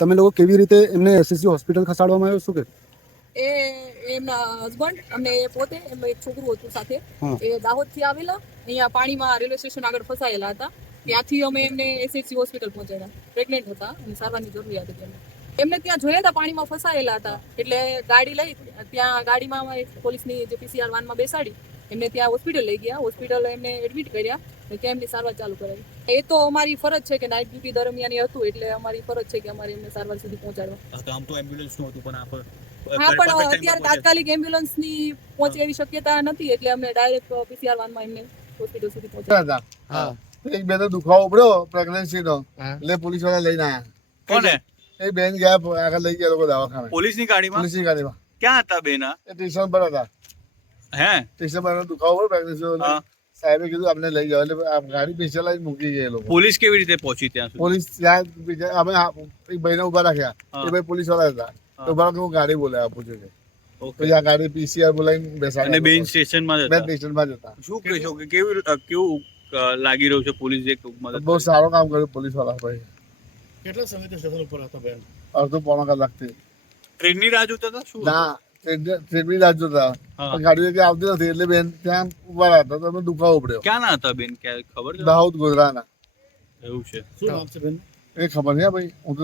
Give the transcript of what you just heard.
તમે લોકો કેવી રીતે એમને એસએસજી હોસ્પિટલ ખસાડવામાં આવ્યો? શું કે એમના હસબન્ડ અને એ પોતે એમનું એક છોકરું હતું સાથે. હા. એ દાહોદથી આવેલા, અહીંયા પાણીમાં રેલવે સ્ટેશન આગળ ફસાયેલા હતા. ત્યાંથી અમે એમને એસએસજી હોસ્પિટલ પહોંચાડ્યા. પ્રેગ્નેન્ટ હતા અને સારવારની જરૂરિયાત હતી એમને ત્યાં જોયા હતા પાણીમાં ફસાયેલા હતા, એટલે ગાડી લઈ ત્યાં ગાડીમાં અમારી પોલીસની જે પીસીઆર વાનમાં બેસાડી એમને ત્યાં હોસ્પિટલ લઈ ગયા. હોસ્પિટલ એમને એડમિટ કર્યા, ત્યાં એમની સારવાર ચાલુ કરાવી. એ તો અમારી ફરજ છે કે નાઇટ ડ્યુટી દરમિયાન એ હતું, એટલે અમારી ફરજ છે કે અમારે એમને સારવાર સુધી પહોંચાડવા. તો આમ તો એમ્બ્યુલન્સ નું હતું, પણ હા, પણ અત્યારે તાત્કાલિક એમ્બ્યુલન્સની પહોંચે એવી શક્યતા નથી, એટલે અમે ડાયરેક્ટ પીસીઆર વાનમાં એમને હોસ્પિટલ સુધી પહોંચાડ્યા. હા, એક બે તો દુખાવો પડ્યો પ્રેગ્નન્સી નો, એટલે પોલીસ વાળા લઈને આવ્યા. કોને? એ બેન ગયા આગળ લઈ ગયા લોકો દવાખાને. પોલીસની ગાડીમાં? પોલીસની ગાડીમાં. ક્યાં હતા બેન? એ સ્ટેશન પર હતા. હે? સ્ટેશન પર દુખાવો પડ્યો પ્રેગ્નન્સી. સાહેબે કીધું આપણે લઈ જાવ, એટલે ગાડી સ્પેશિયલાઇઝ મૂકી ગયા લોકો. પોલીસ કેવી રીતે પહોંચી ત્યાં સુધી? પોલીસ ત્યાં અમે એક ભાઈને ઉભા રાખ્યા, એ ભાઈ પોલીસ વાળા હતા. તો બરાબર હું ગાડી બોલાવ્યા પૂછ્યું છે. પછી આ ગાડી પીસીઆર બોલાવીને બેસાડી. અને બેન સ્ટેશનમાં જ હતા? બેન સ્ટેશનમાં જ હતા. શું કહેશો કે કેવું લાગી રહ્યું છે પોલીસ જે મદદ? બહુ સારું કામ કર્યું પોલીસ વાળા ભાઈ. કેટલા સમયથી સ્ટેશન ઉપર હતા બેન? અડધો પોણા કલાકથી. ટ્રેનની રાહ જોતા હતા? શું ના, ટ્રેનની રાહ જોતા, પણ ગાડીઓ કે આવતી નથી, એટલે બેન ત્યાં ઉભા હતા. તો અમે દુખાવો પડ્યો. ક્યાં ના હતા બેન? ખબર છે? દાહોદ ગોધરાના. એવું છે. શું નામ છે બેન? એ ખબર નહીં ભાઈ, હું તો